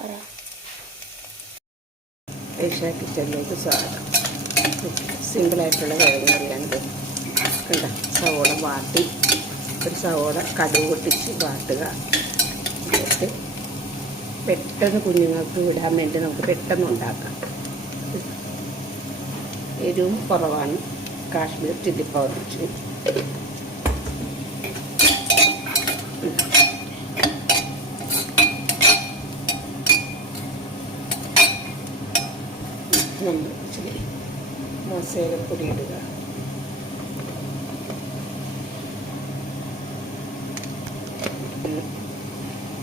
പഞ്ചസാര. ഏഷ്യ കിച്ചണിലേക്ക് സ്വാഗതം. സിമ്പിളായിട്ടുള്ള കിഴങ്ങ് കറിയാണിത്. കണ്ട സവോള വാട്ടി, ഒരു സവോള കടുക് പൊട്ടിച്ച് വാട്ടുക. എന്നിട്ട് പെട്ടെന്ന് കുഞ്ഞുങ്ങൾക്ക് വിടാൻ വേണ്ടി നമുക്ക് പെട്ടെന്ന് ഉണ്ടാക്കാം. എരിവും കുറവാണ്. കാശ്മീർ ചില്ലി പൗഡർ വെച്ച് നമ്മൾ ഇച്ചിരി മസാലപ്പൊടി ഇടുക.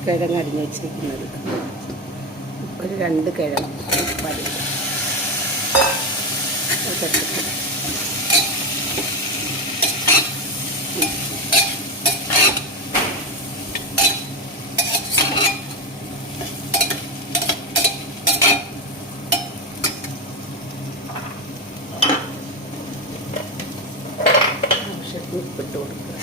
കിഴങ്ങ് അരിഞ്ഞ് വെച്ചിരിക്കുന്നത് ഒരു 2 കിഴങ്ങ് പരിപ്പ് ഉപ്പിട്ട് കൊടുക്കുക.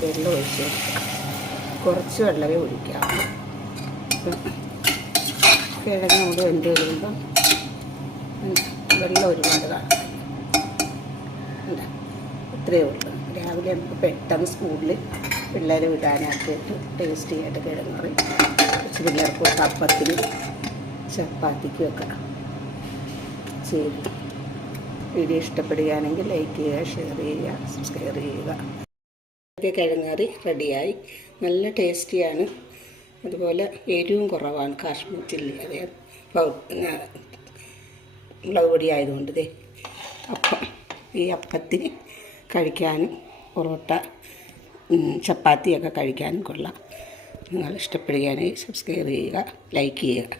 വെള്ളം ഒഴിച്ച് കുറച്ച് വെള്ളമേ ഒഴിക്കാവൂ. കിഴങ്ങ് കൂടെ വെന്ത് കഴിയുമ്പം വെള്ളം ഒരുപാട് കാണും. ഇത്രയേ ഉള്ളൂ. രാവിലെ നമുക്ക് പെട്ടെന്ന് സ്കൂളിൽ പിള്ളേർ വിടാനാക്കിയിട്ട് ടേസ്റ്റി ആയിട്ട് കിഴങ്ങ് കറി കുറച്ച് പിള്ളേർക്ക് അപ്പത്തിനും ചപ്പാത്തിക്കും ഒക്കെ ചെയ്തു. വീഡിയോ ഇഷ്ടപ്പെടുകയാണെങ്കിൽ ലൈക്ക് ചെയ്യുക, ഷെയർ ചെയ്യുക, സബ്സ്ക്രൈബ് ചെയ്യുക. കിഴങ്ങ് കറി റെഡിയായി. നല്ല ടേസ്റ്റിയാണ്. അതുപോലെ എരിവും കുറവാണ്. കാശ്മീർ ചില്ലി അതേ മുളക് പൊടി ആയതുകൊണ്ട് അപ്പം ഈ അപ്പത്തിന് കഴിക്കാനും പൊറോട്ട ചപ്പാത്തിയൊക്കെ കഴിക്കാനും കൊള്ളാം. നിങ്ങൾ ഇഷ്ടപ്പെടുകയാണെങ്കിൽ സബ്സ്ക്രൈബ് ചെയ്യുക, ലൈക്ക് ചെയ്യുക.